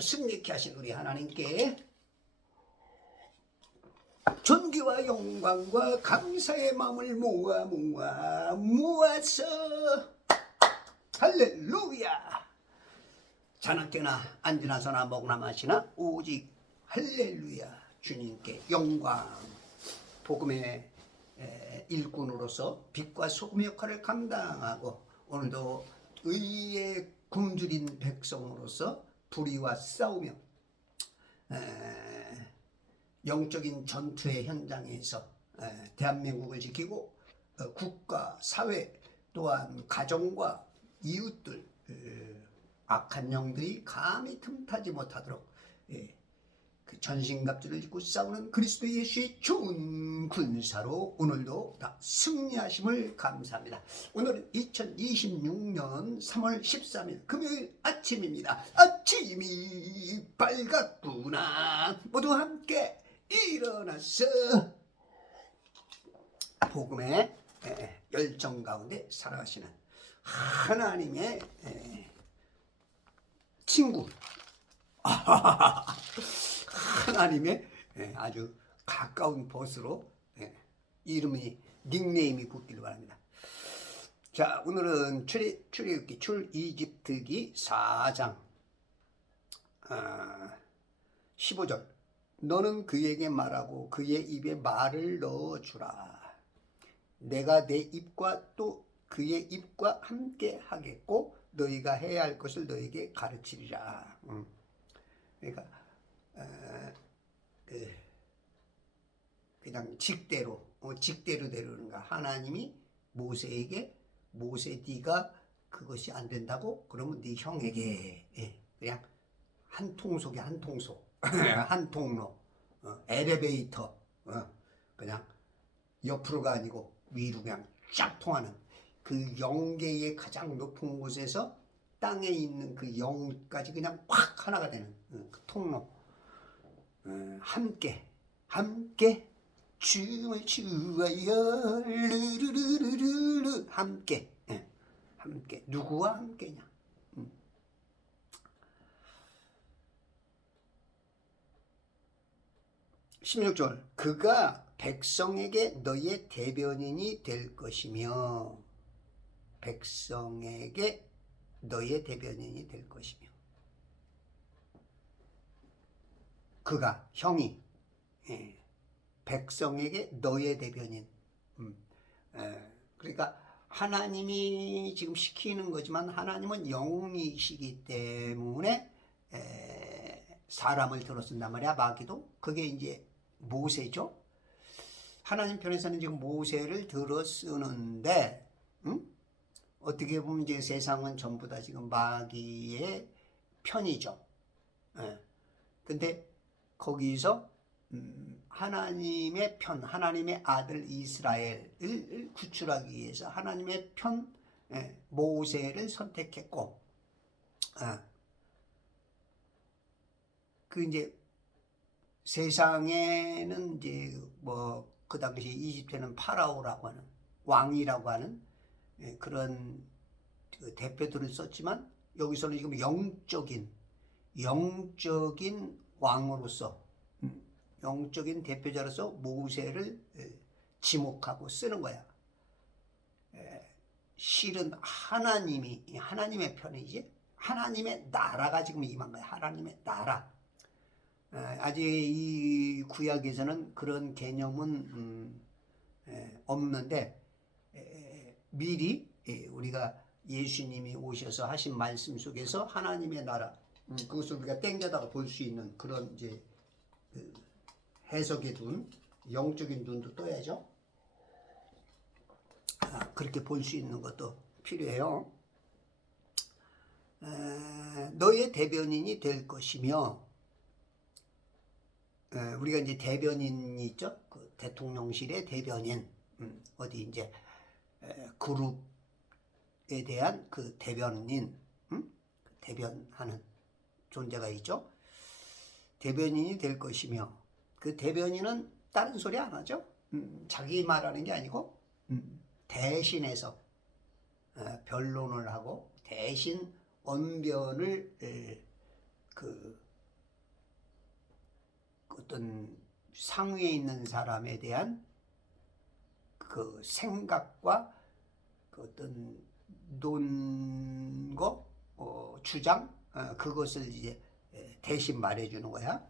오늘도 승리케 하신 우리 하나님께 존귀와 영광과 감사의 마음을 모아서 할렐루야. 자나 깨나 앉으나 서나 먹으나 마시나 오직 할렐루야. 주님께 영광. 복음의 일꾼으로서 빛과 소금 역할을 감당하고 오늘도 의의 굶주린 백성으로서 불의와 싸우며 영적인 전투의 현장에서 대한민국을 지키고 국가, 사회 또한 가정과 이웃들 악한 영들이 감히 틈타지 못하도록 그 전신갑주를 입고 싸우는 그리스도 예수의 좋은 군사로 오늘도 다 승리하심을 감사합니다. 오늘은 2026년 3월 13일 금요일 아침입니다. 아침이 밝았구나. 모두 함께 일어나서 복음의 열정 가운데 살아가시는 하나님의 친구 하나님의 아주 가까운 벗으로 이름이 닉네임이 붙기를 바랍니다. 자, 오늘은 출애굽기 출이집트기 4장 15절. 너는 그에게 말하고 그의 입에 말을 넣어주라. 내가 내 입과 또 그의 입과 함께 하겠고 너희가 해야 할 것을 너희에게 가르치리라. 그러니까 그냥 직대로 되는가. 하나님이 모세에게 모세 네가 그것이 안 된다고 그러면 네 형에게 그냥 한 통속에 한 통속 한 통로 엘리베이터 그냥 옆으로가 아니고 위로 그냥 쫙 통하는 그 영계의 가장 높은 곳에서 땅에 있는 그 영까지 그냥 확 하나가 되는 그 통로. 함께 춤을 추어요 르르르르르 함께 누구와 함께냐. 16절. 그가 백성에게 너희의 대변인이 될 것이며 백성에게 너희의 대변인이 될 것이며 그가 형이 백성에게 너희의 대변인. 그러니까 하나님이 지금 시키는 거지만 하나님은 영이시기 때문에 사람을 들어 쓴단 말이야. 마귀도. 그게 이제 모세죠. 하나님 편에서는 지금 모세를 들어 쓰는데 어떻게 보면 이제 세상은 전부 다 지금 마귀의 편이죠. 근데 거기서 하나님의 편, 하나님의 아들 이스라엘을 구출하기 위해서 하나님의 편 모세를 선택했고, 그 이제 세상에는 이제 뭐 그 당시 이집트에는 파라오라고 하는 왕이라고 하는 그런 그 대표들을 썼지만 여기서는 지금 영적인 왕으로서 영적인 대표자로서 모세를 지목하고 쓰는 거야. 실은 하나님의 편이지 하나님의 나라가 지금 임한 거야. 하나님의 나라. 아직 이 구약에서는 그런 개념은 없는데 미리 우리가 예수님이 오셔서 하신 말씀 속에서 하나님의 나라 그것을 우리가 땡겨다가 볼 수 있는 그런 이제 해석의 눈, 영적인 눈도 떠야죠. 그렇게 볼 수 있는 것도 필요해요. 너의 대변인이 될 것이며 우리가 이제 대변인이 있죠. 그 대통령실의 대변인 어디 이제 그룹에 대한 그 대변인 대변하는 존재가 있죠. 대변인이 될 것이며 그 대변인은 다른 소리 안 하죠. 자기 말하는 게 아니고 대신해서 변론을 하고 대신 언변을 어떤 상위에 있는 사람에 대한 그 생각과 그 어떤 논거, 주장, 그것을 이제 대신 말해주는 거야.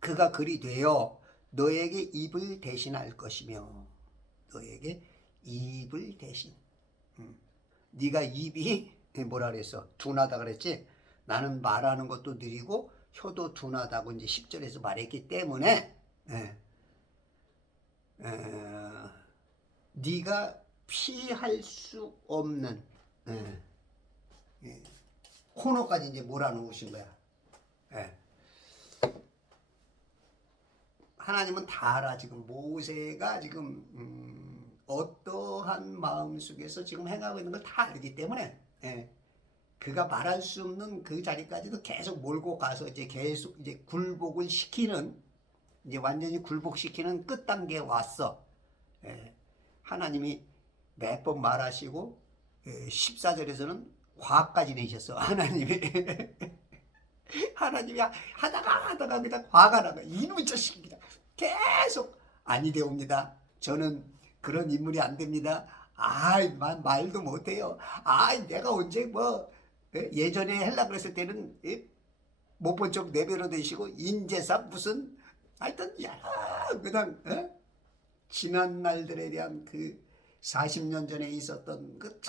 그가 그리 되어 너에게 입을 대신할 것이며, 너에게 입을 대신. 네가 입이 뭐라 그랬어? 둔하다 그랬지? 나는 말하는 것도 느리고 혀도 둔하다고 이제 10절에서 말했기 때문에 네가 피할 수 없는 코너까지 이제 몰아놓으신 거야. 하나님은 다 알아. 지금 모세가 지금 어떠한 마음 속에서 지금 행하고 있는 걸 다 알기 때문에 그가 말할 수 없는 그 자리까지도 계속 몰고 가서 이제 계속 이제 굴복을 시키는, 이제 완전히 굴복시키는 끝 단계에 왔어. 하나님이 몇 번 말하시고 14절에서는 화까지 내셨어. 하나님이 하다가 그냥 화가 나가. 이놈의 자식 그냥 계속 아니 되옵니다. 저는 그런 인물이 안 됩니다. 말도 못해요. 내가 언제 예전에 하려고 그랬을 때는 못 본 척 내버려 두시고 인제삼 무슨 하여튼 그냥 지난 날들에 대한 그 40년 전에 있었던 그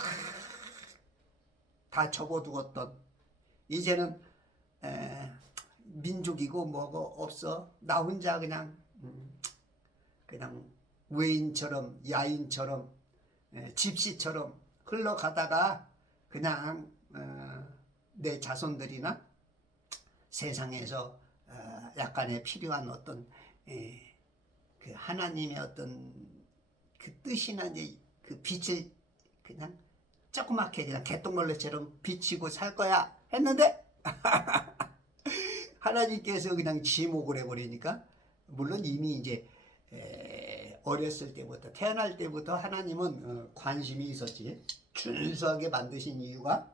다 접어두었던, 이제는 민족이고 뭐고 없어. 나 혼자 그냥 외인처럼 야인처럼 집시처럼 흘러가다가 그냥 내 자손들이나 세상에서 약간의 필요한 어떤 그 하나님의 어떤 그 뜻이나 이제 그 빛을 그냥 조그맣게 그냥 개똥벌레처럼 비치고 살 거야 했는데 하나님께서 그냥 지목을 해버리니까, 물론 이미 이제 어렸을 때부터, 태어날 때부터 하나님은 관심이 있었지. 준수하게 만드신 이유가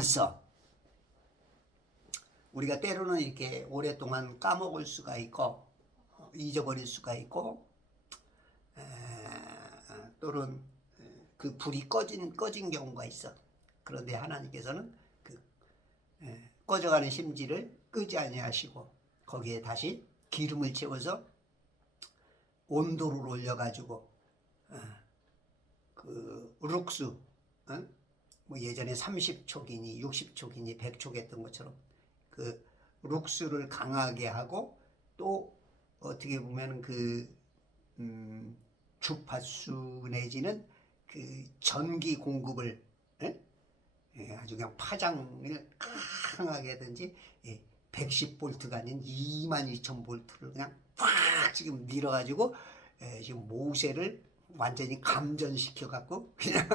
있어. 우리가 때로는 이렇게 오랫동안 까먹을 수가 있고 잊어버릴 수가 있고, 또는 그 불이 꺼진 경우가 있어. 그런데 하나님께서는 그 꺼져가는 심지를 끄지 아니하시고 거기에 다시 기름을 채워서 온도를 올려가지고 그 룩스, 뭐 예전에 30촉이니 60촉이니 100촉 했던 것처럼 그 룩스를 강하게 하고, 또 어떻게 보면 그 주파수 내지는 그 전기 공급을 아주 그냥 파장을 강하게 하든지 110볼트가 아닌 22,000볼트를 그냥 팍 지금 밀어가지고 지금 모세를 완전히 감전시켜 갖고 그냥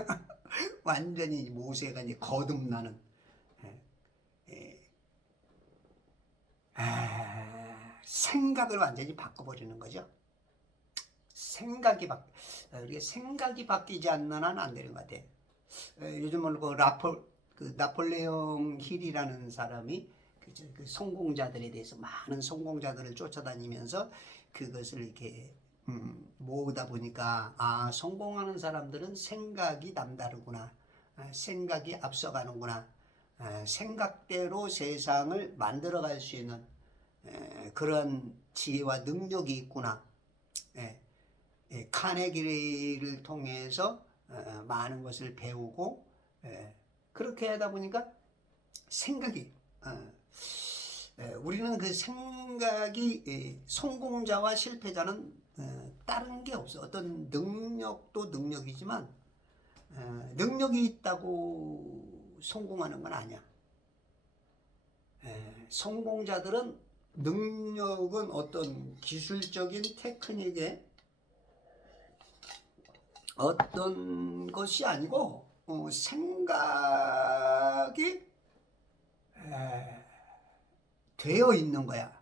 완전히 모세가 이제 거듭나는 생각을 완전히 바꿔버리는 거죠. 우리가 생각이 바뀌지 않는 한 안 되는 것 같아. 요즘은 그 나폴레옹 힐이라는 사람이 그 성공자들에 대해서 많은 성공자들을 쫓아다니면서 그것을 이렇게 모으다 보니까 성공하는 사람들은 생각이 남다르구나, 생각이 앞서가는구나, 생각대로 세상을 만들어갈 수 있는 그런 지혜와 능력이 있구나. 카네기를 통해서 많은 것을 배우고 그렇게 하다 보니까 생각이 우리는 그 생각이 성공자와 실패자는 다른 게 없어. 어떤 능력도 능력이지만 능력이 있다고 성공하는 건 아니야. 성공자들은 능력은 어떤 기술적인 테크닉에 어떤 것이 아니고 생각이 되어 있는 거야.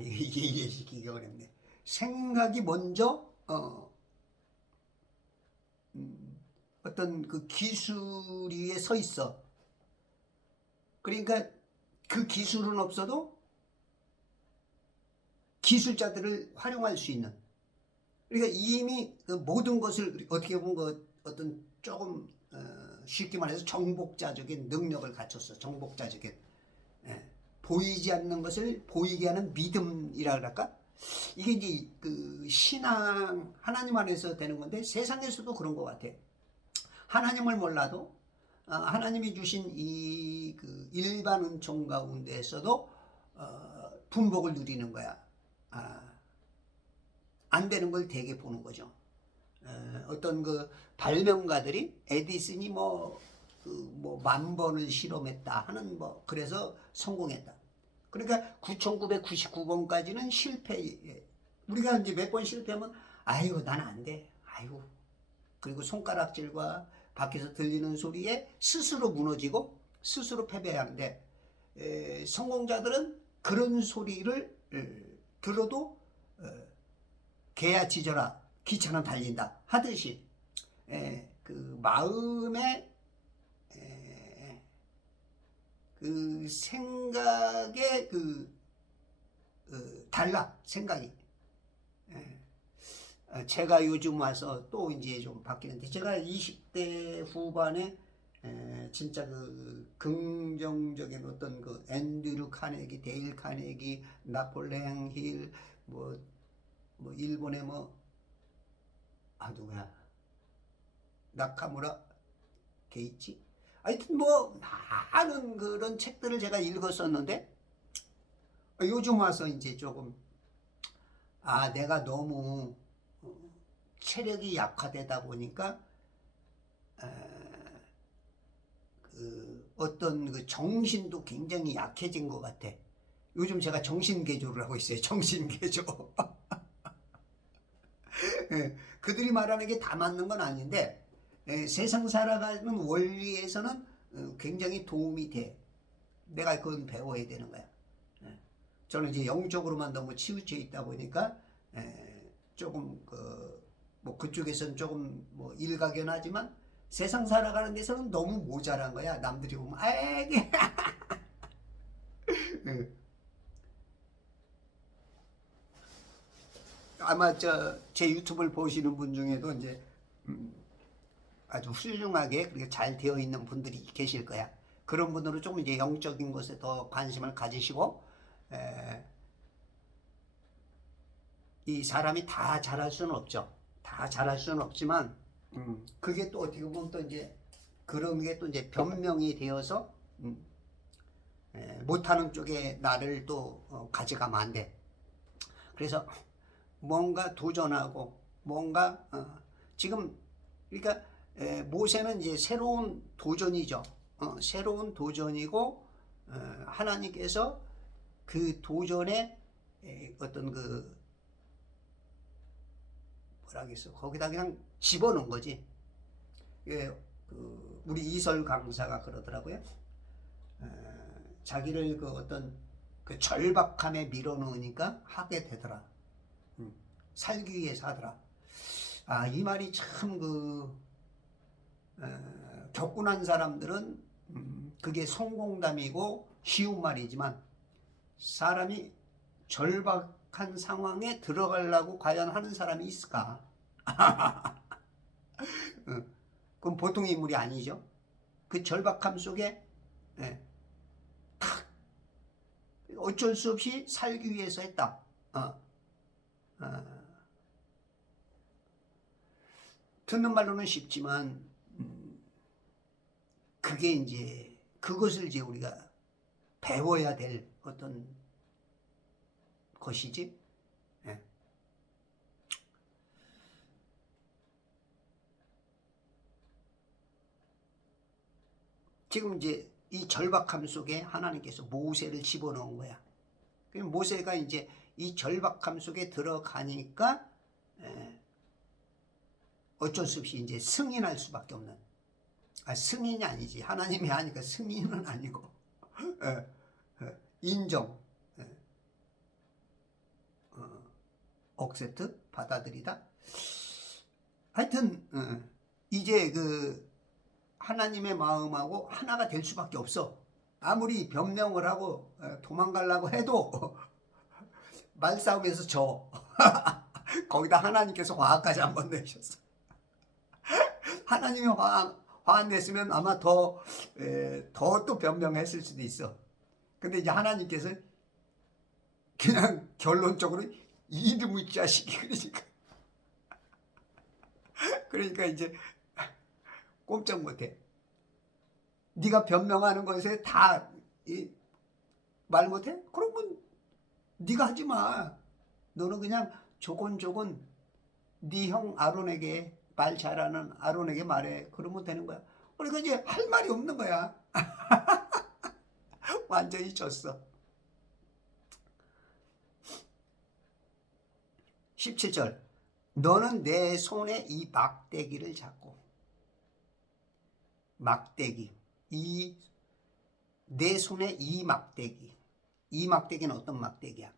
이게 이해시키기 어렵네. 생각이 먼저 어떤 그 기술 위에 서 있어. 그러니까 그 기술은 없어도 기술자들을 활용할 수 있는, 그러니까 이미 그 모든 것을 어떻게 보면 그 어떤 조금 쉽게 말해서 정복자적인 능력을 갖췄어. 정복자적인, 보이지 않는 것을 보이게 하는 믿음이라 그럴까? 이게 이제 그 신앙, 하나님 안에서 되는 건데 세상에서도 그런 것 같아. 하나님을 몰라도 하나님이 주신 이 그 일반 은총 가운데에서도 분복을 누리는 거야. 안 되는 걸 되게 보는 거죠. 어떤 그 발명가들이 에디슨이 뭐 10,000번을 실험했다 하는 뭐 그래서 성공했다. 그러니까 9,999번까지는 실패. 우리가 이제 몇 번 실패하면 아이고 난 안 돼. 아이고. 그리고 손가락질과 밖에서 들리는 소리에 스스로 무너지고 스스로 패배하는데 성공자들은 그런 소리를 들어도 개야 짖어라 기차는 달린다 하듯이 그 마음의 그 생각의 달라 생각이. 제가 요즘 와서 또 이제 좀 바뀌는데 제가 20대 후반에 진짜 그 긍정적인 어떤 그 앤드류 카네기, 데일 카네기, 나폴레옹 힐, 뭐 일본의 누구야? 나카무라 게이치? 하여튼 뭐 많은 그런 책들을 제가 읽었었는데 요즘 와서 이제 조금 내가 너무 체력이 약화되다 보니까 어떤 그 정신도 굉장히 약해진 것 같아. 요즘 제가 정신개조를 하고 있어요. 정신개조. 그들이 말하는 게 다 맞는 건 아닌데 세상 살아가는 원리에서는 굉장히 도움이 돼. 내가 그건 배워야 되는 거야. 저는 이제 영적으로만 너무 치우쳐 있다 보니까 조금 그쪽에서는 조금 일가견하지만 세상 살아가는 데서는 너무 모자란 거야. 남들이 보면 이게 아마 제 유튜브를 보시는 분 중에도 이제 아주 훌륭하게 그렇게 잘 되어 있는 분들이 계실 거야. 그런 분들은 조금 이제 영적인 것에 더 관심을 가지시고 이 사람이 다 잘할 수는 없죠. 다 잘할 수는 없지만 그게 또 어떻게 보면 또 이제 그런 게 또 이제 변명이 되어서 못하는 쪽에 나를 또 가져가면 안 돼. 그래서 뭔가 도전하고 뭔가 지금 그러니까 모세는 이제 새로운 도전이죠. 새로운 도전이고 하나님께서 그 도전에 어떤 그 뭐라겠어 거기다 그냥 집어넣은 거지. 우리 이설 강사가 그러더라고요. 자기를 그 어떤 그 절박함에 밀어넣으니까 하게 되더라. 살기 위해서 하더라. 이 말이 참 겪고 난 사람들은 그게 성공담이고 쉬운 말이지만 사람이 절박한 상황에 들어가려고 과연 하는 사람이 있을까? 그건 보통 인물이 아니죠. 그 절박함 속에 어쩔 수 없이 살기 위해서 했다. 듣는 말로는 쉽지만 그게 이제 그것을 이제 우리가 배워야 될 어떤 것이지. 지금 이제 이 절박함 속에 하나님께서 모세를 집어넣은 거야. 모세가 이제 이 절박함 속에 들어가니까 어쩔 수 없이 이제 승인할 수밖에 없는. 승인이 아니지. 하나님이 하니까 승인은 아니고 인정, 억셉트 받아들이다. 하여튼 이제 그 하나님의 마음하고 하나가 될 수밖에 없어. 아무리 변명을 하고 도망가려고 해도 말싸움에서 져. 거기다 하나님께서 화까지 한번 내셨어. 하나님이 화 안 냈으면 아마 더 또 변명했을 수도 있어. 근데 이제 하나님께서 그냥 결론적으로 이놈의 자식이 그러니까 이제 꼼짝 못해. 네가 변명하는 것에 다 말 못해? 그러면 네가 하지 마. 너는 그냥 조곤조곤 네 형 아론에게, 말 잘하는 아론에게 말해. 그러면 되는 거야. 그러니까 이제 할 말이 없는 거야. 완전히 졌어. 17절. 너는 내 손에 이 막대기를 잡고, 막대기, 내 손에 이 막대기. 이 막대기는 어떤 막대기야?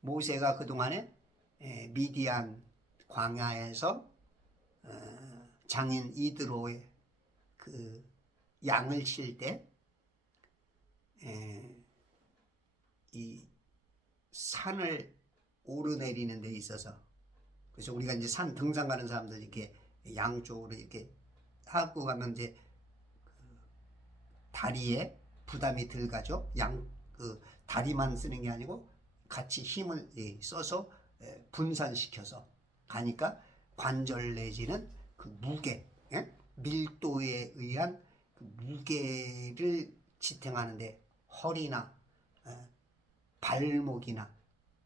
모세가 그동안에 미디안 광야에서 장인 이드로의 그 양을 칠 때 이 산을 오르내리는 데 있어서, 그래서 우리가 이제 산 등산 가는 사람들 이렇게 양쪽으로 이렇게 하고 가면 이제 다리에 부담이 덜 가죠. 그 다리만 쓰는 게 아니고 같이 힘을 써서 분산시켜서 가니까 관절 내지는 그 무게, 밀도에 의한 그 무게를 지탱하는데 허리나 발목이나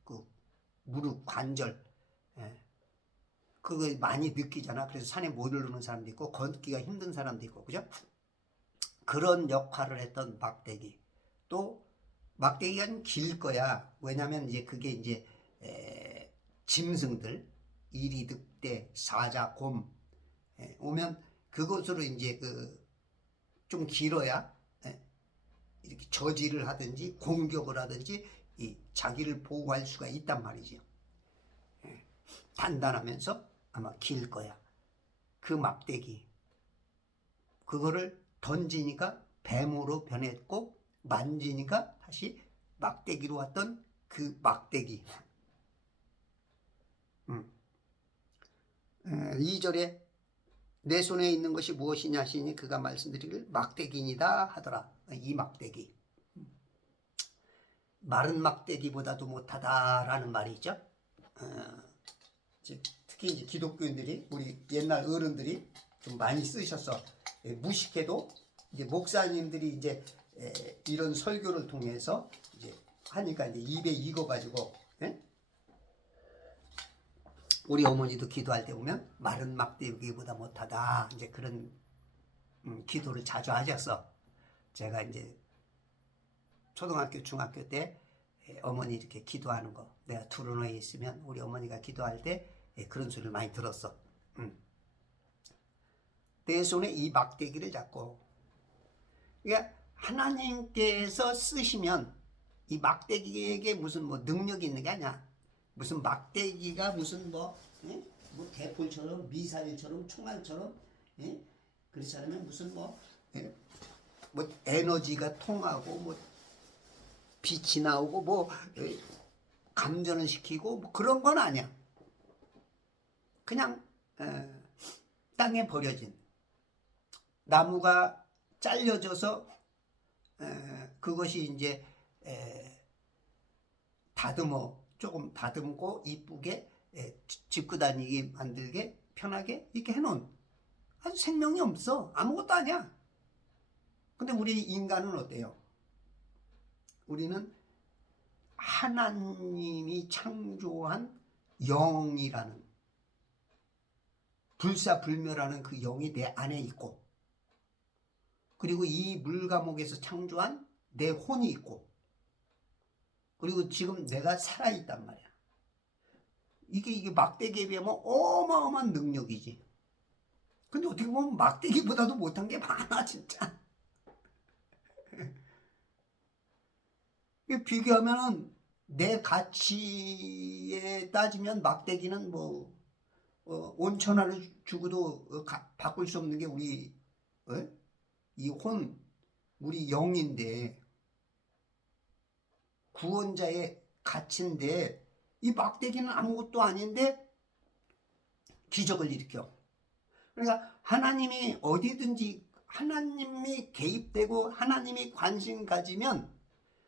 그 무릎 관절, 그거 많이 느끼잖아. 그래서 산에 못 오르는 사람도 있고 걷기가 힘든 사람도 있고, 그죠? 그런 역할을 했던 막대기. 또 막대기가 좀 길 거야. 왜냐면 이제 그게 이제 짐승들, 이리, 늑대, 사자, 곰 오면 그것으로 이제 좀 길어야 이렇게 저지를 하든지 공격을 하든지 자기를 보호할 수가 있단 말이죠. 단단하면서 아마 길 거야. 그 막대기. 그거를 던지니까 뱀으로 변했고, 만지니까 다시 막대기로 왔던 그 막대기. 2절에 내 손에 있는 것이 무엇이냐 하시니 그가 말씀드리길 막대기이다 하더라. 이 막대기. 마른 막대기보다도 못하다라는 말이 있죠. 특히 이제 기독교인들이, 우리 옛날 어른들이 좀 많이 쓰셨어. 무식해도 이제 목사님들이 이제 이런 설교를 통해서 이제 하니까 이제 입에 익어가지고, 우리 어머니도 기도할 때 보면 마른 막대기보다 못하다, 이제 그런 기도를 자주 하셨어. 제가 이제 초등학교, 중학교 때 어머니 이렇게 기도하는 거, 내가 두루너에 있으면 우리 어머니가 기도할 때 그런 소리를 많이 들었어. 내 손에 이 막대기를 잡고, 그러니까 하나님께서 쓰시면 이 막대기에게 무슨 뭐 능력이 있는 게 아니야. 무슨 막대기가 무슨 뭐 대포처럼, 미사일처럼, 총알처럼, 그렇지 않으면 무슨 뭐 에너지가 통하고 뭐 빛이 나오고 뭐 감전을 시키고 뭐 그런 건 아니야. 그냥 땅에 버려진 나무가 잘려져서 그것이 이제 조금 다듬고 이쁘게 짚고 다니게 만들게 편하게 이렇게 해놓은, 아주 생명이 없어. 아무것도 아니야. 근데 우리 인간은 어때요? 우리는 하나님이 창조한 영이라는, 불사불멸하는 그 영이 내 안에 있고, 그리고 이 물감옥에서 창조한 내 혼이 있고, 그리고 지금 내가 살아있단 말이야. 이게 막대기에 비하면 어마어마한 능력이지. 근데 어떻게 보면 막대기보다도 못한 게 많아, 진짜. 비교하면은 내 가치에 따지면 막대기는 뭐 온천하를 주고도 바꿀 수 없는 게 우리 이 혼, 우리 영인데, 구원자의 가치인데 이 막대기는 아무것도 아닌데 기적을 일으켜. 그러니까 하나님이 어디든지 하나님이 개입되고 하나님이 관심 가지면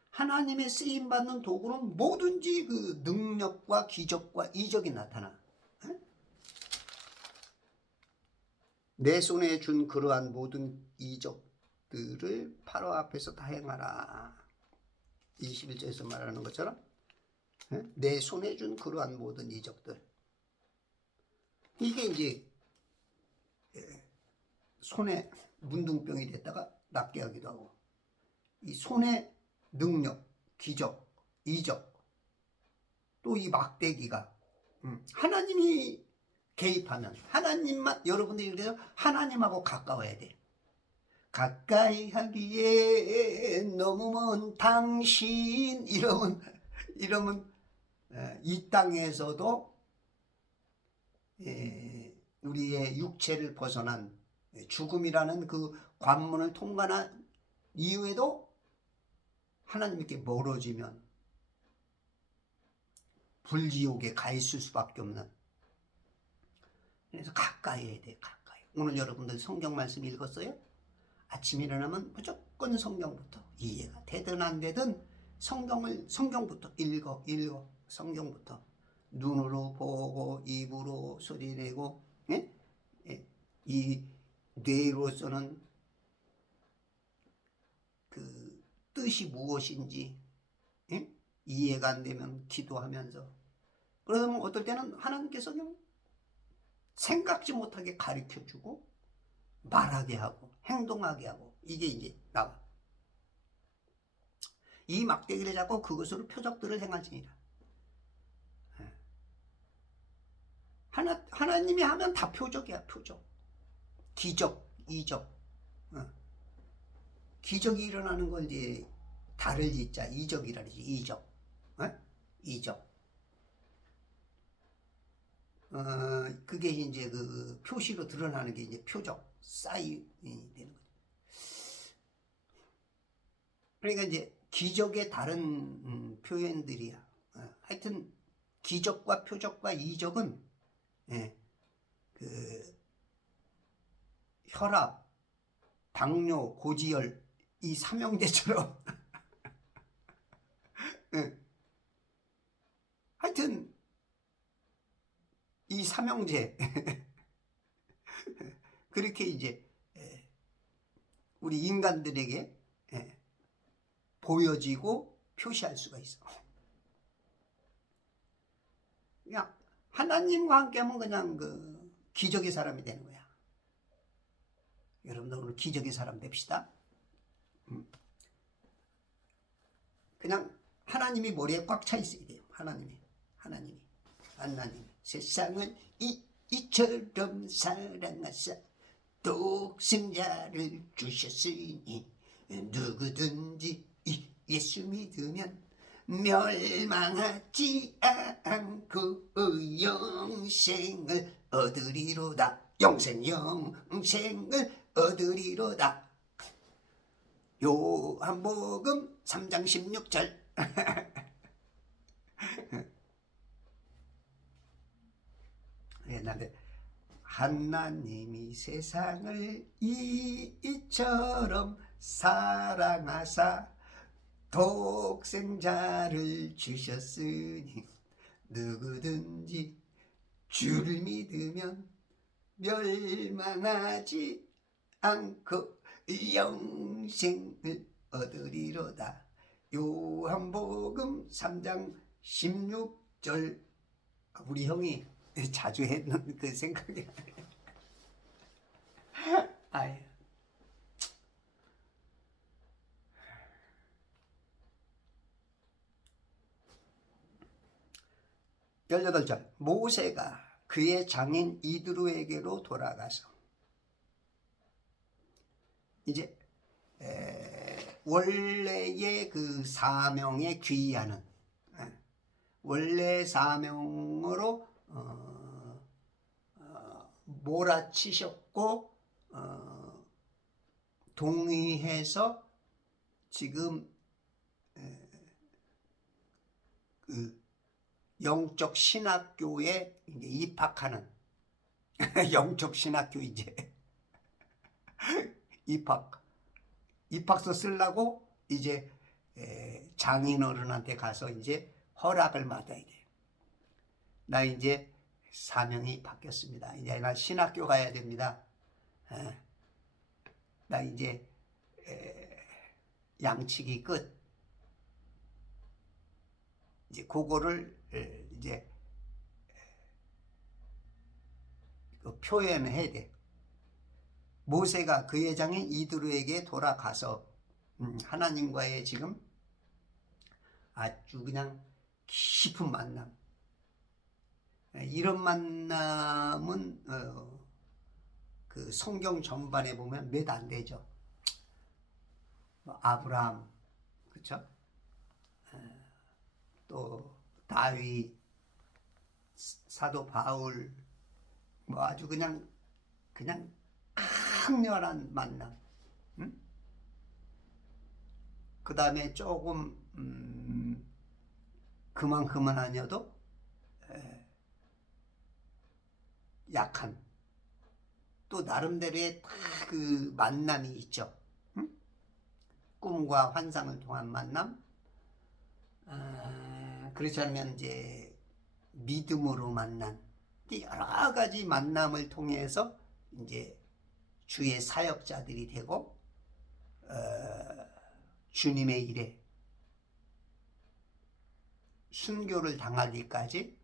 하나님의 쓰임받는 도구는 뭐든지 그 능력과 기적과 이적이 나타나. 내 손에 준 그러한 모든 이적들을 바로 앞에서 다 행하라. 21절에서 말하는 것처럼 내 손에 준 그러한 모든 이적들. 이게 이제 손에 문둥병이 됐다가 낫게 하기도 하고, 이 손의 능력, 기적, 이적, 또 이 막대기가 하나님이 개입하면, 하나님만, 여러분들이 그래서 하나님하고 가까워야 돼. 가까이 하기에 너무 먼 당신 이러면 이 땅에서도 우리의 육체를 벗어난 죽음이라는 그 관문을 통과한 이후에도 하나님께 멀어지면 불지옥에 가 있을 수밖에 없는. 그래서 가까이 해야 돼. 가까이. 오늘 여러분들 성경 말씀 읽었어요? 아침에 일어나면 무조건 성경부터, 이해가 되든 안 되든 성경부터 읽어. 성경부터 눈으로 보고 입으로 소리내고, 예? 이 뇌로서는 그 뜻이 무엇인지 이해가 안 되면 기도하면서, 그러면 어떨 때는 하나님께서 그냥 생각지 못하게 가르쳐주고 말하게 하고 행동하게 하고, 이게 이제 나와. 이 막대기를 잡고 그것으로 표적들을 행하지니라. 하나님이 하면 다 표적이야. 표적, 기적, 이적. 기적이 일어나는 걸 이제 달을 짓자 이적이라 그러지. 이적. 이적. 그게 이제 그 표시로 드러나는 게 이제 표적, 사인이 되는 거죠. 그러니까 이제 기적의 다른 표현들이야. 하여튼 기적과 표적과 이적은 그 혈압, 당뇨, 고지혈 이 삼형제처럼 하여튼 이 삼형제 그렇게 이제 우리 인간들에게 보여지고 표시할 수가 있어. 그냥 하나님과 함께하면 그냥 그 기적의 사람이 되는 거야. 여러분들 오늘 기적의 사람 됩시다. 그냥 하나님이 머리에 꽉 차 있어야 돼요. 하나님이 세상을 이처럼 사랑하사 독생자를 주셨으니 누구든지 예수 믿으면 멸망하지 않고 영생을 얻으리로다. 영생을 얻으리로다. 요한복음 3장 16절. 옛날에 하나님이 세상을 이처럼 사랑하사 독생자를 주셨으니 누구든지 주를 믿으면 멸망하지 않고 영생을 얻으리로다. 요한복음 3장 16절. 우리 형이 자주 했는 그 생각이 아유. 18절. 모세가 그의 장인 이드로에게로 돌아가서 이제 원래의 그 사명에 귀의하는, 원래 사명으로 몰아치셨고 동의해서 지금 그 영적 신학교에 이제 입학하는 영적 신학교 이제 입학서 쓰려고 이제 장인어른한테 가서 이제 허락을 받아야 돼. 나 이제 사명이 바뀌었습니다. 이제 나 신학교 가야 됩니다. 나 이제 양치기 끝. 이제 그거를 이제 표현해야 돼. 모세가 그의 장인 이드로에게 돌아가서 하나님과의 지금 아주 그냥 깊은 만남. 이런 만남은 그 성경 전반에 보면 몇 안 되죠. 아브라함, 그렇죠? 또 다윗, 사도 바울, 뭐 아주 그냥 강렬한 만남. 그 다음에 조금 그만큼은 아니어도 약한 또 나름대로의 그 만남이 있죠. 꿈과 환상을 통한 만남. 그렇지 않으면 이제 믿음으로 만난 여러 가지 만남을 통해서 이제 주의 사역자들이 되고 주님의 일에 순교를 당하기까지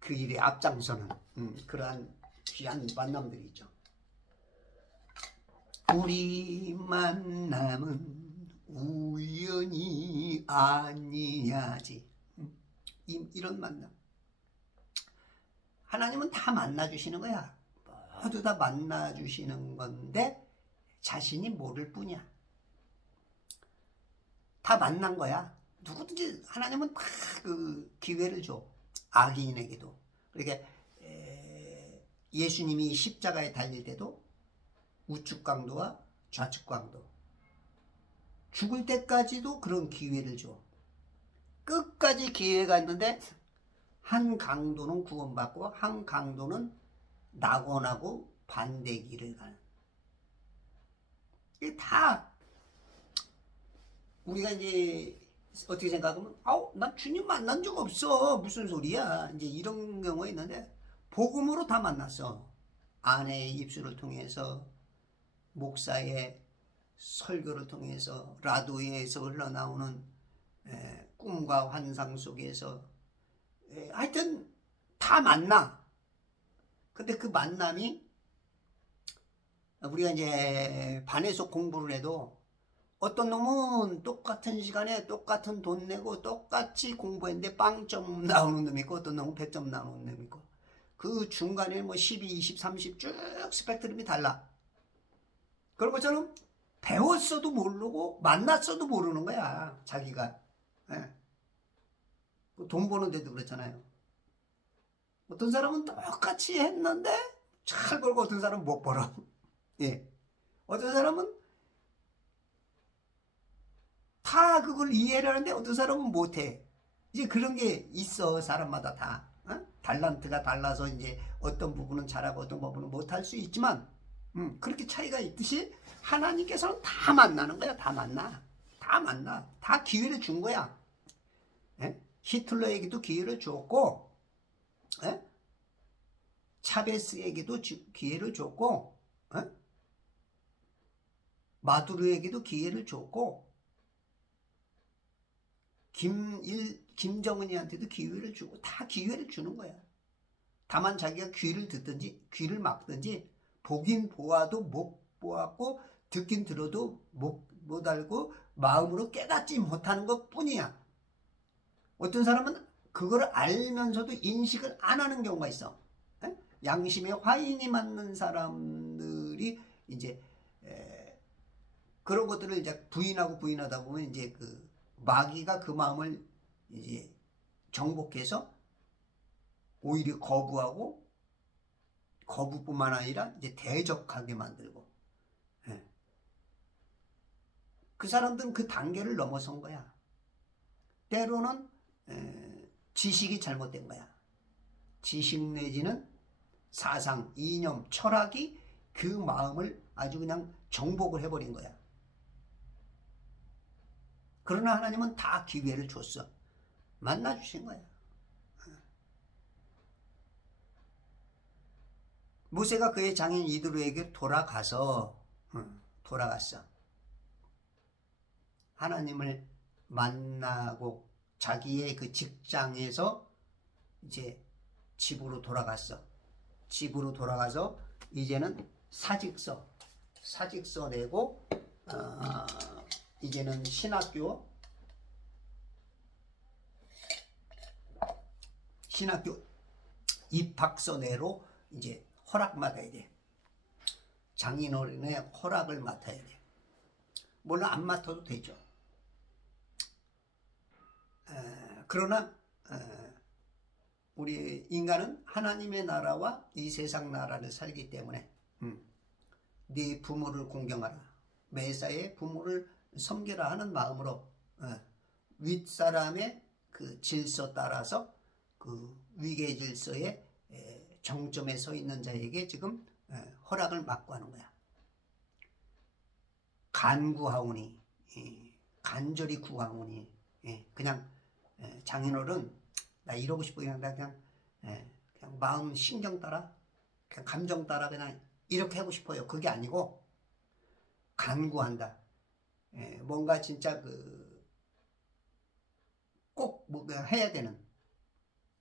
그 일에 앞장서는 그러한 귀한 만남들이 있죠. 우리 만남은 우연이 아니야지. 이런 만남. 하나님은 다 만나주시는 거야. 모두 다 만나주시는 건데 자신이 모를 뿐이야. 다 만난 거야. 누구든지 하나님은 다 그 기회를 줘. 악인에게도. 그러니까 예수님이 십자가에 달릴 때도 우측 강도와 좌측 강도. 죽을 때까지도 그런 기회를 줘. 끝까지 기회가 있는데 한 강도는 구원받고 한 강도는 낙원하고 반대 길을 가는. 이게 다 우리가 이제 어떻게 생각하면 난 주님 만난 적 없어. 무슨 소리야. 이제 이런 경우가 있는데 복음으로 다 만났어. 아내의 입술을 통해서 목사의 설교를 통해서 라디오에서 흘러나오는 꿈과 환상 속에서 하여튼 다 만나. 근데 그 만남이 우리가 이제 반에서 공부를 해도 어떤 놈은 똑같은 시간에 똑같은 돈 내고 똑같이 공부했는데 빵점 나오는 놈이 있고 어떤 놈은 100점 나오는 놈이 있고 그 중간에 뭐 12, 20, 30 쭉 스펙트럼이 달라. 그런 것처럼 배웠어도 모르고 만났어도 모르는 거야. 자기가. 돈 버는데도 그렇잖아요. 어떤 사람은 똑같이 했는데 잘 벌고 어떤 사람은 못 벌어. 예. 어떤 사람은 다 그걸 이해를 하는데 어떤 사람은 못해. 이제 그런 게 있어. 사람마다 다. 달란트가 달라서 이제 어떤 부분은 잘하고 어떤 부분은 못할 수 있지만 그렇게 차이가 있듯이 하나님께서는 다 만나는 거야. 다 만나. 다 만나. 다 기회를 준 거야. 히틀러에게도 기회를 줬고 차베스에게도 기회를 줬고 마두로에게도 기회를 줬고 김정은이한테도 기회를 주고 다 기회를 주는 거야. 다만 자기가 귀를 듣든지 귀를 막든지 보긴 보아도 못 보았고 듣긴 들어도 못 알고 마음으로 깨닫지 못하는 것 뿐이야. 어떤 사람은 그걸 알면서도 인식을 안 하는 경우가 있어. 양심에 화인이 맞는 사람들이 이제 그런 것들을 이제 부인하다 보면 이제 그 마귀가 그 마음을 이제 정복해서 오히려 거부하고 거부뿐만 아니라 이제 대적하게 만들고 그 사람들은 그 단계를 넘어선 거야. 때로는 지식이 잘못된 거야. 지식 내지는 사상, 이념, 철학이 그 마음을 아주 그냥 정복을 해버린 거야. 그러나 하나님은 다 기회를 줬어. 만나주신 거야. 모세가 그의 장인 이드로에게 돌아갔어. 하나님을 만나고 자기의 그 직장에서 이제 집으로 돌아갔어. 집으로 돌아가서 이제는 사직서 내고 이제는 신학교 입학서 내로 이제 허락 맡아야 돼. 장인어른의 허락을 맡아야 돼. 물론 안 맡아도 되죠. 그러나 우리 인간은 하나님의 나라와 이 세상 나라를 살기 때문에 네 부모를 공경하라. 매사에 부모를 섬기라 하는 마음으로 윗사람의 그 질서 따라서 그 위계 질서의 정점에 서 있는 자에게 지금 허락을 받고 하는 거야. 간구하오니, 간절히 구하오니, 그냥 장인어른 나 이러고 싶어. 그냥 마음 신경 따라, 그냥 감정 따라 그냥 이렇게 하고 싶어요. 그게 아니고 간구한다. 뭔가 진짜 꼭 뭔가 해야 되는.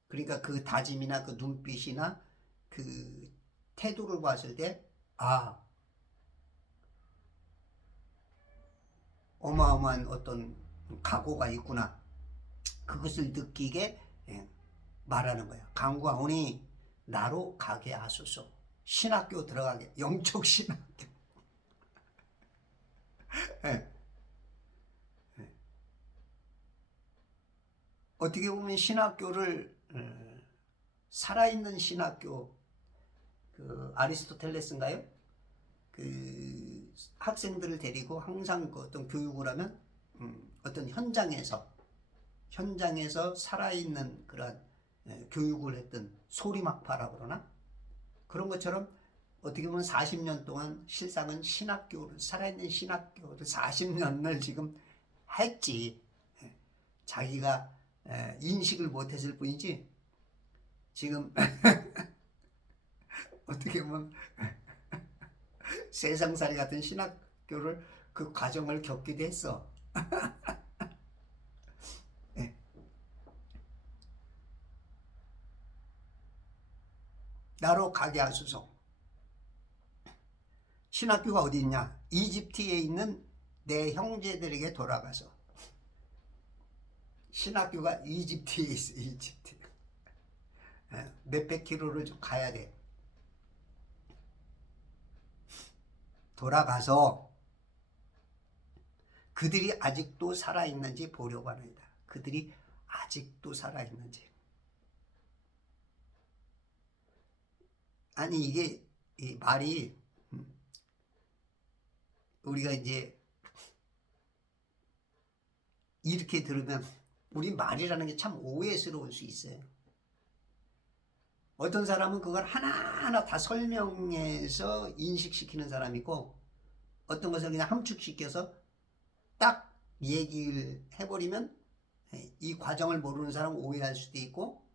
그러니까 그 다짐이나 그 눈빛이나 그 태도를 봤을 때 어마어마한 어떤 각오가 있구나. 그것을 느끼게 말하는 거야. 간구하오니 나로 가게 하소서. 신학교 들어가게. 영적 신학교. 어떻게 보면 신학교를 살아있는 신학교, 그 아리스토텔레스인가요? 그 학생들을 데리고 항상 그 어떤 교육을 하면 어떤 현장에서 살아있는 그런 교육을 했던 소리막파라고 그러나 그런 것처럼 어떻게 보면 40년 동안 실상은 신학교를 살아있는 신학교를 40년을 지금 했지. 자기가 인식을 못했을 뿐이지 지금 어떻게 보면 세상살이 같은 신학교를 그 과정을 겪기도 했어. 나로 가게 하소서. 신학교가 어디 있냐? 이집트에 있는 내 형제들에게 돌아가서. 신학교가 이집트에 있어. 이집트. 몇백 킬로를 좀 가야 돼. 돌아가서 그들이 아직도 살아있는지 보려고 합니다. 그들이 아직도 살아있는지. 아니 이게 이 말이 우리가 이제 이렇게 들으면 우리 말이라는 게 참 오해스러울 수 있어요. 어떤 사람은 그걸 하나하나 다 설명해서 인식시키는 사람이 있고 어떤 것을 그냥 함축시켜서 딱 얘기를 해버리면 이 과정을 모르는 사람은 오해할 수도 있고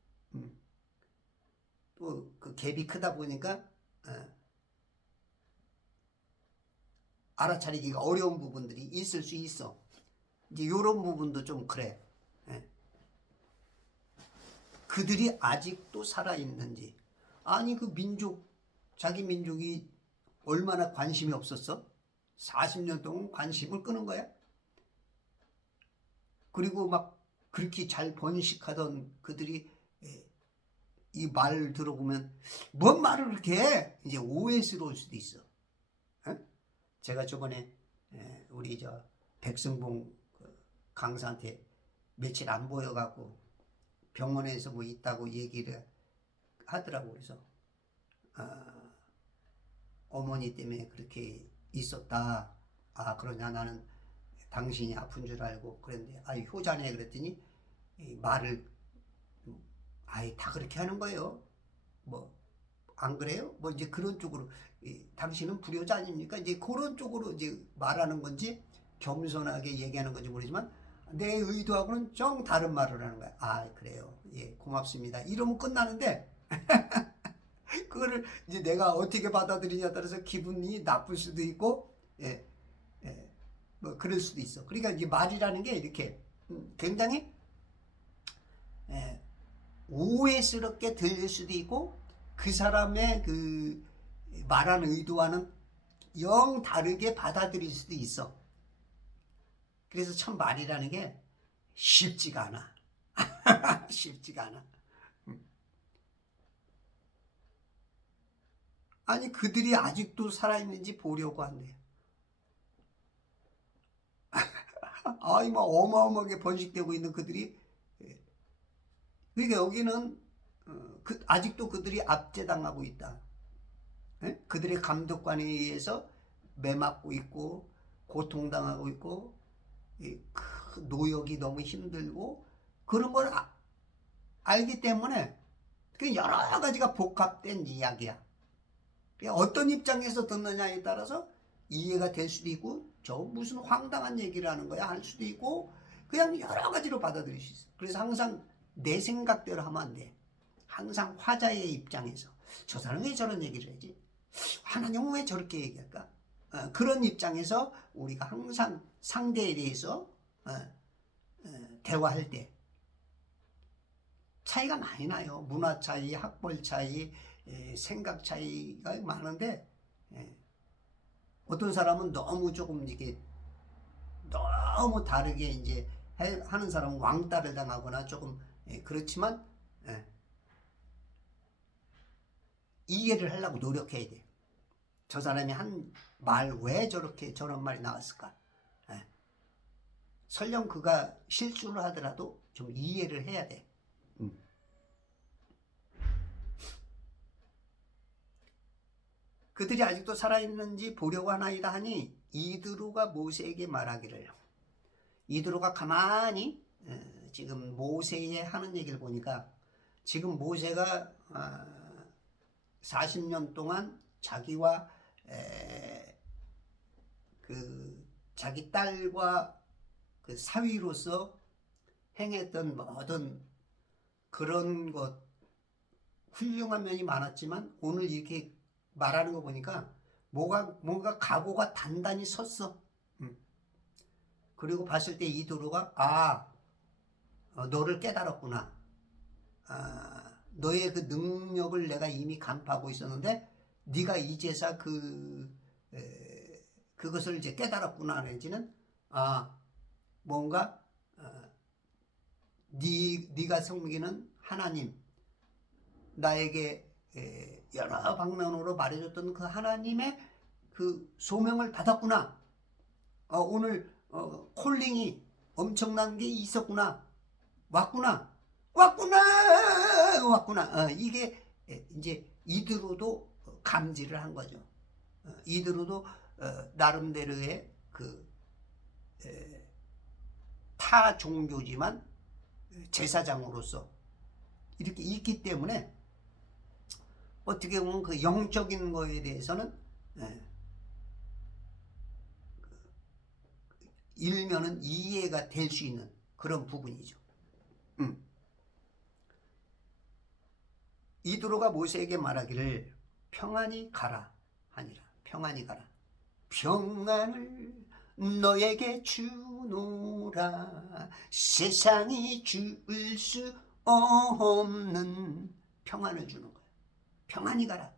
또 그 갭이 크다 보니까 알아차리기가 어려운 부분들이 있을 수 있어. 이제 이런 부분도 좀 그래. 그들이 아직도 살아있는지. 아니 그 민족, 자기 민족이 얼마나 관심이 없었어? 40년 동안 관심을 끄는 거야. 그리고 막 그렇게 잘 번식하던 그들이 이 말 들어보면 뭔 말을 그렇게 해? 이제 오해스러울 수도 있어. 제가 저번에 우리 백승봉 강사한테 며칠 안 보여갖고 병원에서 뭐 있다고 얘기를 하더라고. 그래서 어머니 때문에 그렇게 있었다. 그러냐 나는 당신이 아픈 줄 알고 그랬는데 효자네 그랬더니 이 말을 아예 다 그렇게 하는 거예요. 뭐 안 그래요? 뭐 이제 그런 쪽으로 당신은 불효자 아닙니까? 이제 그런 쪽으로 이제 말하는 건지 겸손하게 얘기하는 건지 모르지만 내 의도하고는 정 다른 말을 하는 거야. 아 그래요. 예 고맙습니다. 이러면 끝나는데 그거를 이제 내가 어떻게 받아들이냐에 따라서 기분이 나쁠 수도 있고 예, 뭐 그럴 수도 있어. 그러니까 이제 말이라는 게 이렇게 굉장히 오해스럽게 들릴 수도 있고 그 사람의 그 말하는 의도와는 영 다르게 받아들일 수도 있어. 그래서 참 말이라는 게 쉽지가 않아. 쉽지가 않아. 아니 그들이 아직도 살아있는지 보려고 한대. 아이 막 어마어마하게 번식되고 있는 그들이 그러니까 여기는 아직도 그들이 압제당하고 있다. 예? 그들의 감독관에 의해서 매맞고 있고 고통당하고 있고 그 노역이 너무 힘들고 그런 걸 알기 때문에 그 여러 가지가 복합된 이야기야. 어떤 입장에서 듣느냐에 따라서 이해가 될 수도 있고 저 무슨 황당한 얘기를 하는 거야 할 수도 있고 그냥 여러 가지로 받아들일 수 있어. 그래서 항상 내 생각대로 하면 안 돼. 항상 화자의 입장에서 저 사람은 왜 저런 얘기를 하지? 하나님은 왜 저렇게 얘기할까? 그런 입장에서 우리가 항상 상대에 대해서 대화할 때 차이가 많이 나요. 문화 차이, 학벌 차이, 생각 차이가 많은데 어떤 사람은 너무 조금 이게 너무 다르게 이제 하는 사람은 왕따를 당하거나 조금 그렇지만 이해를 하려고 노력해야 돼. 저 사람이 한 말 왜 저렇게 저런 말이 나왔을까? 설령 그가 실수를 하더라도 좀 이해를 해야 돼. 그들이 아직도 살아있는지 보려고 하나이다 하니 이드로가 모세에게 말하기를 이드로가 가만히 지금 모세의 하는 얘기를 보니까 지금 모세가 40년 동안 자기와 그 자기 딸과 그 사위로서 행했던 모든 그런 것 훌륭한 면이 많았지만 오늘 이렇게 말하는 거 보니까 뭔가 각오가 단단히 섰어. 그리고 봤을 때 이도로가 너를 깨달았구나. 너의 그 능력을 내가 이미 간파하고 있었는데 네가 이제서 그것을 이제 깨달았구나 내지는 뭔가 네가 섬기는 하나님 나에게 여러 방면으로 말해줬던 그 하나님의 그 소명을 받았구나. 오늘 콜링이 엄청난 게 있었구나. 왔구나. 이게 이제 이드로도 감지를 한 거죠. 이드로도 나름대로의 그 타 종교지만 제사장으로서 이렇게 있기 때문에 어떻게 보면 그 영적인 거에 대해서는 일면은 이해가 될 수 있는 그런 부분이죠. 이드로가 모세에게 말하기를 평안히 가라 하니라. 평안히 가라. 평안을 너에게 주노라. 세상이 줄 수 없는 평안을 주는 거야. 평안히 가라.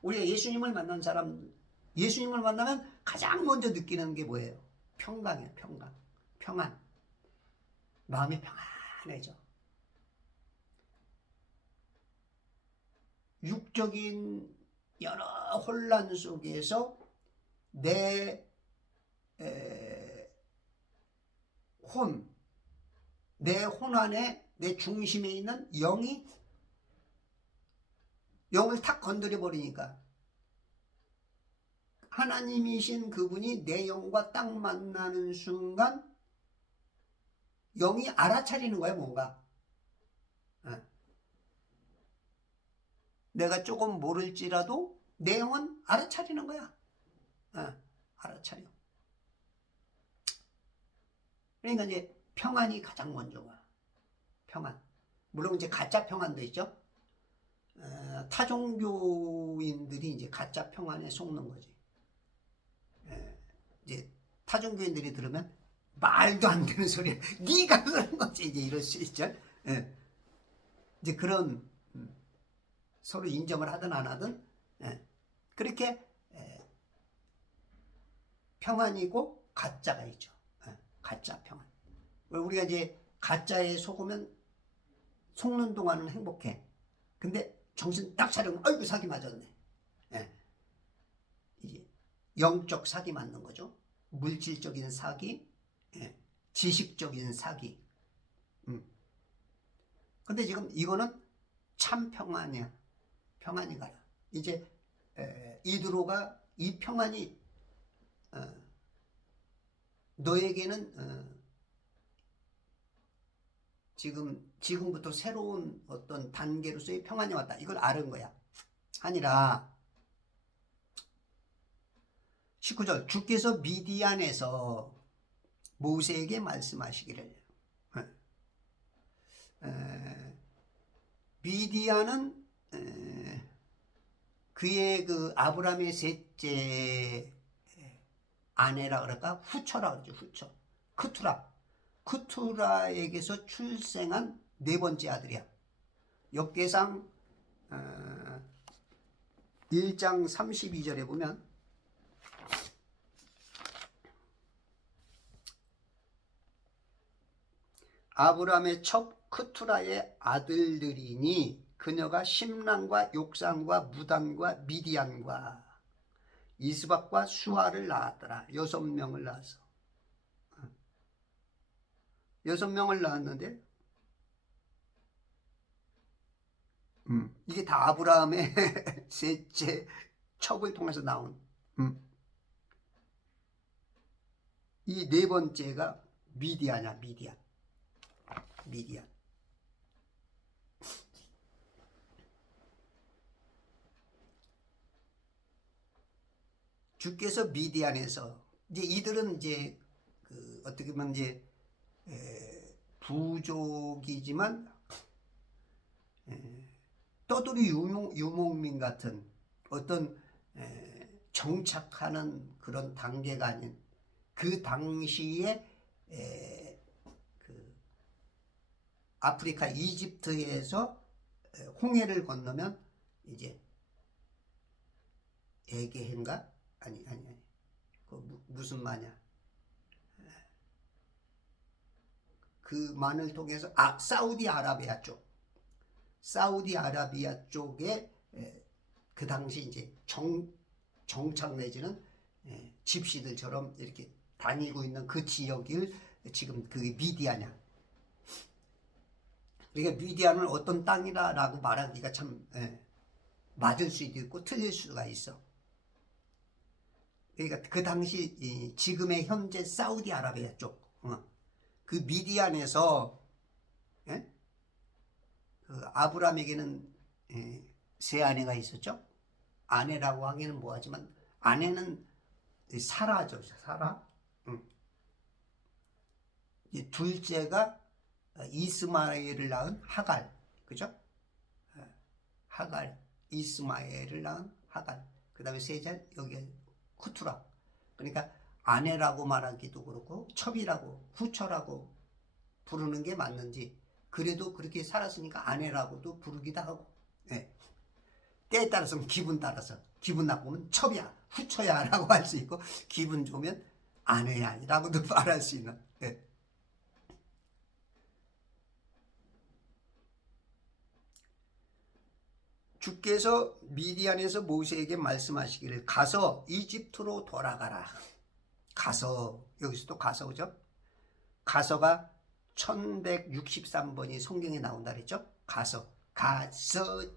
우리가 예수님을 만난 사람, 예수님을 만나면 가장 먼저 느끼는 게 뭐예요? 평강이에요. 평안. 마음이 평안해져. 육적인 여러 혼란 속에서 내 혼 안에 내 중심에 있는 영을 탁 건드려 버리니까 하나님이신 그분이 내 영과 딱 만나는 순간 영이 알아차리는 거야 뭔가. 어. 내가 조금 모를지라도 내 영은 알아차리는 거야. 알아차려. 그러니까 이제 평안이 가장 먼저가. 평안. 물론 이제 가짜 평안도 있죠. 타종교인들이 이제 가짜 평안에 속는 거지. 이제 타종교인들이 들으면 말도 안 되는 소리야. 네가 그런 거지. 이제 이럴 수 있죠. 이제 그런 서로 인정을 하든 안 하든 그렇게 평안이고 가짜가 있죠. 가짜 평안. 우리가 이제 가짜에 속으면 속는 동안은 행복해. 근데 정신 딱 차리면 아이고 사기 맞았네. 이제 영적 사기 맞는 거죠. 물질적인 사기, 지식적인 사기. 근데 지금 이거는 참 평안이야. 평안이 가라. 이제 이드로가 이 평안이 너에게는 지금부터 새로운 어떤 단계로서의 평안이 왔다. 이걸 아는 거야. 아니라 19절 주께서 미디안에서 모세에게 말씀하시기를. 미디안은 그의 그 아브라함의 셋째 아내라 그럴까? 후처라 그러죠. 후처. 크투라에게서 출생한 네 번째 아들이야. 역대상 1장 32절에 보면 아브라함의 첩 크투라의 아들들이니 그녀가 심란과 욕상과 무단과 미디안과 이스박과 수아를 낳았더라. 6명을 낳았어. 6명을 낳았는데 이게 다 아브라함의 셋째 첩을 통해서 나온 이 네 번째가 미디안이야. 미디안. 주께서 미디안에서 이제 이들은 이제 어떻게 보면 이제 부족이지만 떠돌이 유목민 같은 어떤 정착하는 그런 단계가 아닌 그 당시에 그 아프리카 이집트에서 홍해를 건너면 이제 에게해인가? 아니 그 무슨 마냐? 그 만을 통해서 사우디아라비아 쪽에 그 당시 이제 정착 내지는 집시들처럼 이렇게 다니고 있는 그 지역을 지금 그게 미디안이야. 그러니까 미디안을 어떤 땅이라고 말하기가 참 맞을 수도 있고 틀릴 수가 있어. 그러니까 그 당시 지금의 현재 사우디아라비아 쪽 그 미디안에서 그 아브라함에게는 세 아내가 있었죠. 아내라고 하기는 뭐하지만 아내는 사라죠. 사라. 둘째가 이스마엘을 낳은 하갈, 그죠? 하갈, 이스마엘을 낳은 하갈. 그 다음에 셋째 여기 후투라. 그러니까 아내라고 말하기도 그렇고 첩이라고 후처라고 부르는 게 맞는지, 그래도 그렇게 살았으니까 아내라고도 부르기도 하고, 때에 따라서는 기분 따라서 기분 나쁘면 첩이야 후처야 라고 할 수 있고, 기분 좋으면 아내야 라고도 말할 수 있는. 주께서 미디안에서 모세에게 말씀하시기를 가서 이집트로 돌아가라. 가서, 여기서도 가서, 그죠? 가서가 1163번이 성경에 나온다 그랬죠? 가서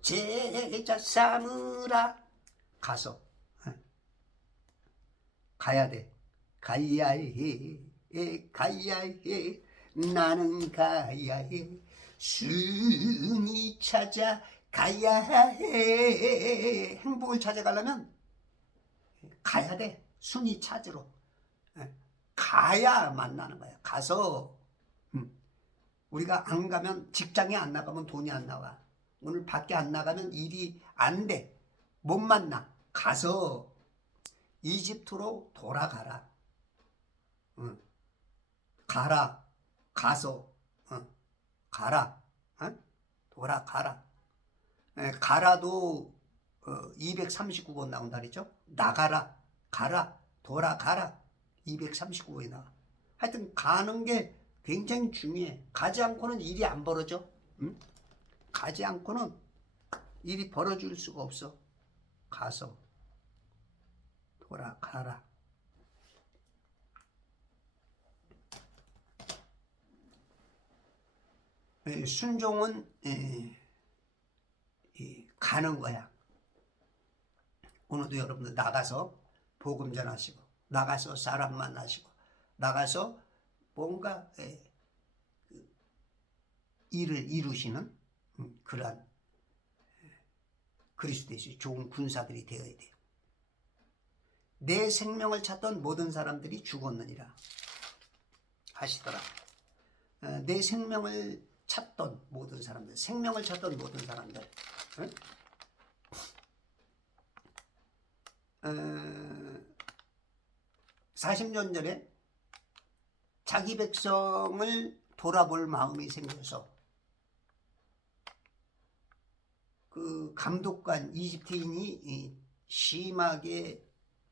제자 삼으라. 가서 가야 돼. 가야 해. 나는 가야 해. 순이 찾아 가야 해. 행복을 찾아가려면 가야 돼. 순이 찾으러 가야 만나는 거야. 가서 우리가 안 가면, 직장에 안 나가면 돈이 안 나와. 오늘 밖에 안 나가면 일이 안 돼. 못 만나. 가서 이집트로 돌아가라. 가라. 가서 가라. 돌아가라. 가라도 239번 나온다 그랬죠. 나가라. 가라. 돌아가라. 239번이 나와. 하여튼 가는 게 굉장히 중요해. 가지 않고는 일이 안 벌어져. 가지 않고는 일이 벌어질 수가 없어. 가서 돌아가라. 순종은 가는 거야. 오늘도 여러분들 나가서 복음 전하시고, 나가서 사람 만나시고, 나가서 뭔가 일을 이루시는 그러한 그리스도의 좋은 군사들이 되어야 돼요. 내 생명을 찾던 모든 사람들이 죽었느니라 하시더라. 내 생명을 찾던 모든 사람들, 생명을 찾던 모든 사람들. 40년 전에 자기 백성을 돌아볼 마음이 생겨서 그 감독관 이집트인이 심하게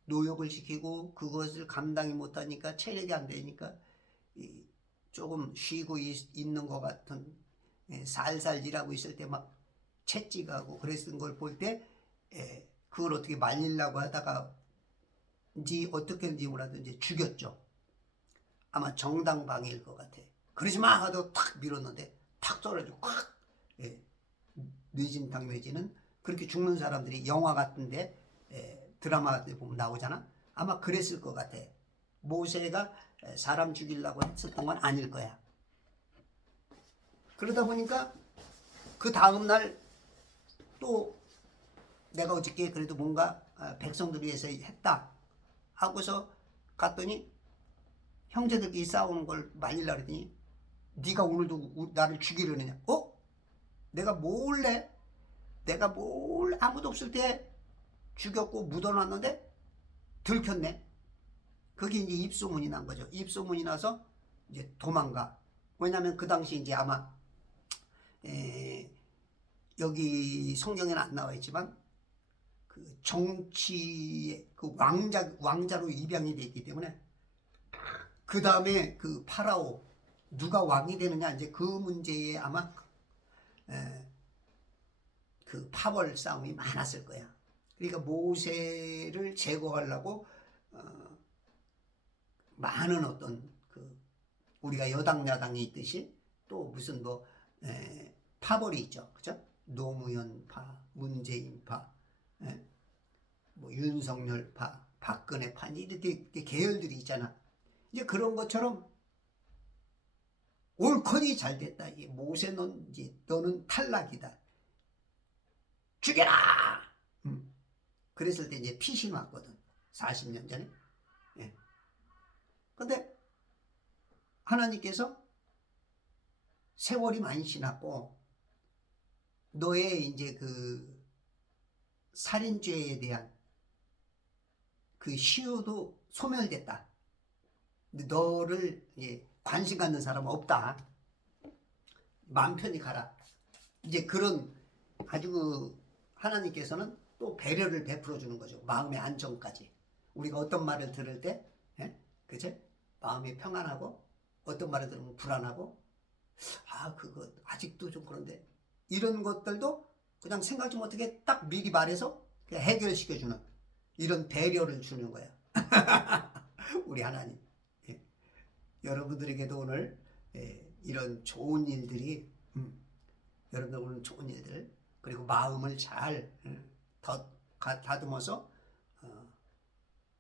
노역을 시키고 그것을 감당이 못하니까, 체력이 안 되니까 조금 쉬고 있는 것 같은, 살살 일하고 있을 때 막 채찍하고 그랬던 걸 볼 때 그걸 어떻게 말리려고 하다가 어떻게든지 뭐라든지 죽였죠. 아마 정당방위일 것 같아. 그러지 마 하고 탁 밀었는데 탁 떨어지고 콱. 뇌진탕 내지는 그렇게 죽는 사람들이 영화 같은데, 드라마 같은 데 보면 나오잖아. 아마 그랬을 것 같아. 모세가 사람 죽이려고 했었던 건 아닐 거야. 그러다 보니까 그 다음날 또 내가 어저께 그래도 뭔가 백성들 위해서 했다 하고서 갔더니 형제들끼리 싸우는 걸 말리려고 했더니 네가 오늘도 나를 죽이려느냐. 내가 몰래 아무도 없을 때 죽였고 묻어놨는데 들켰네. 그게 이제 입소문이 난 거죠. 입소문이 나서 이제 도망가. 왜냐면 그 당시 이제 아마 여기 성경에는 안 나와 있지만 그 정치의 그 왕자로 입양이 됐기 때문에 그 다음에 그 파라오 누가 왕이 되느냐, 이제 그 문제에 아마 그 파벌 싸움이 많았을 거야. 그러니까 모세를 제거하려고 많은 어떤 그 우리가 여당 야당이 있듯이 또 무슨 뭐 파벌이 있죠, 그죠? 노무현파, 문재인파, 뭐 윤석열파, 박근혜파, 이렇게 계열들이 있잖아. 이제 그런 것처럼 옳거니 잘 됐다. 이게 모세 너는 탈락이다. 죽여라! 그랬을 때 이제 피신 왔거든. 40년 전에. 근데 하나님께서 세월이 많이 지났고 너의 이제 그 살인죄에 대한 그 시효도 소멸됐다. 근데 너를 관심 갖는 사람은 없다. 마음 편히 가라. 이제 그런 아주 그 하나님께서는 또 배려를 베풀어 주는 거죠. 마음의 안정까지. 우리가 어떤 말을 들을 때, 그치? 마음이 평안하고, 어떤 말을 들으면 불안하고, 그거 아직도 좀 그런데, 이런 것들도 그냥 생각 좀 어떻게 딱 미리 말해서 그냥 해결시켜주는 이런 배려를 주는 거야. 우리 하나님. 여러분들에게도 오늘 이런 좋은 일들이, 여러분들 오늘 좋은 일들, 그리고 마음을 잘 다듬어서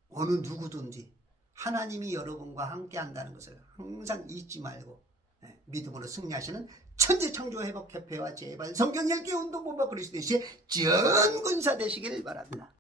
어느 누구든지 하나님이 여러분과 함께 한다는 것을 항상 잊지 말고 믿음으로 승리하시는 천지창조회복협회와 제발 성경 읽기 운동본부 그리스도의 전군사 되시길 바랍니다.